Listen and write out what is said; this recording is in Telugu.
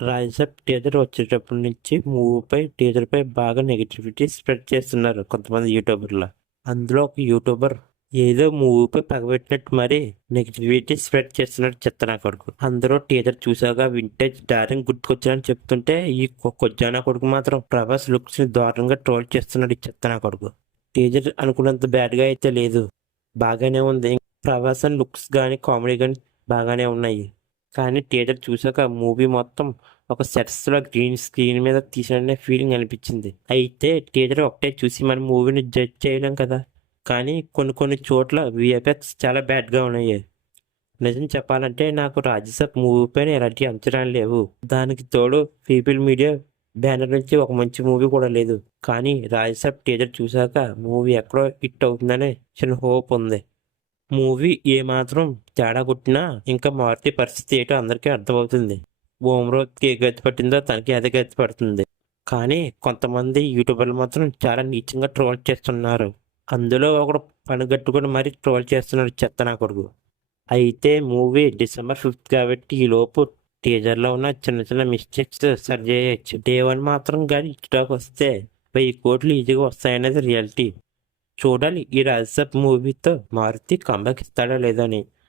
రాజసాబ్ టీజర్ వచ్చేటప్పటి నుంచి టీజర్పై బాగా నెగిటివిటీ స్ప్రెడ్ చేస్తున్నారు కొంతమంది యూట్యూబర్లు. అందులో ఒక యూట్యూబర్ ఏదో మూవీపై పగబెట్టినట్టు మరి నెగిటివిటీ స్ప్రెడ్ చేస్తున్నాడు చెత్త నా కొడుకు. అందరూ టీజర్ చూసాక వింటేజ్ డార్లింగ్ గుర్తుకొచ్చారని చెప్తుంటే ఈ కొజ్జానా కొడుకు మాత్రం ప్రభాస్ లుక్స్ ని దారుణంగా ట్రోల్ చేస్తున్నాడు ఈ చెత్త నా కొడుకు. టీజర్ అనుకున్నంత బ్యాడ్ గా అయితే లేదు, బాగానే ఉంది. ప్రభాస్ అని లుక్స్ కానీ కామెడీ కానీ బాగానే ఉన్నాయి. కానీ టీజర్ చూసాక మూవీ మొత్తం ఒక సెట్స్లో గ్రీన్ స్క్రీన్ మీద తీసిన ఫీలింగ్ అనిపించింది. అయితే టీజర్ ఒకటే చూసి మన మూవీని జడ్జ్ చేయలేం కదా. కానీ కొన్ని చోట్ల విఎఫ్ఎక్స్ చాలా బ్యాడ్గా ఉన్నాయి. నిజం చెప్పాలంటే నాకు రాజ్యసభ మూవీ పైన ఎలాంటి అంచనాలు లేవు. దానికి తోడు పీపుల్ మీడియా బ్యానర్ నుంచి ఒక మంచి మూవీ కూడా లేదు. కానీ రాజ్యసభ టీజర్ చూసాక మూవీ ఎక్కడో హిట్ అవుతుందనే చిన్న హోప్ ఉంది. మూవీ ఏమాత్రం తేడా కొట్టినా ఇంకా మారుతి పరిస్థితి ఏంటో అందరికీ అర్థమవుతుంది. ఓమ్రోత్కి ఏ గతి పట్టిందో తనకి అదే గతి పడుతుంది. కానీ కొంతమంది యూట్యూబర్లు మాత్రం చాలా నీచంగా ట్రోల్ చేస్తున్నారు. అందులో ఒకడు పనిగట్టుకుని మరీ ట్రోల్ చేస్తున్నాడు చెత్త నా కొడుకు. అయితే మూవీ December 5th కాబట్టి ఈ లోపు టీజర్లో ఉన్న చిన్న చిన్న మిస్టేక్స్ సరి చేయొచ్చు. డే 1 మాత్రం కానీ ఇటుకి వస్తే 1000 కోట్లు ఈజీగా వస్తాయనేది రియాలిటీ. చూడాలి ఈ రాజసబ్ మూవీతో మారుతి కంబ్యాక్ ఇస్తాడో లేదో అని.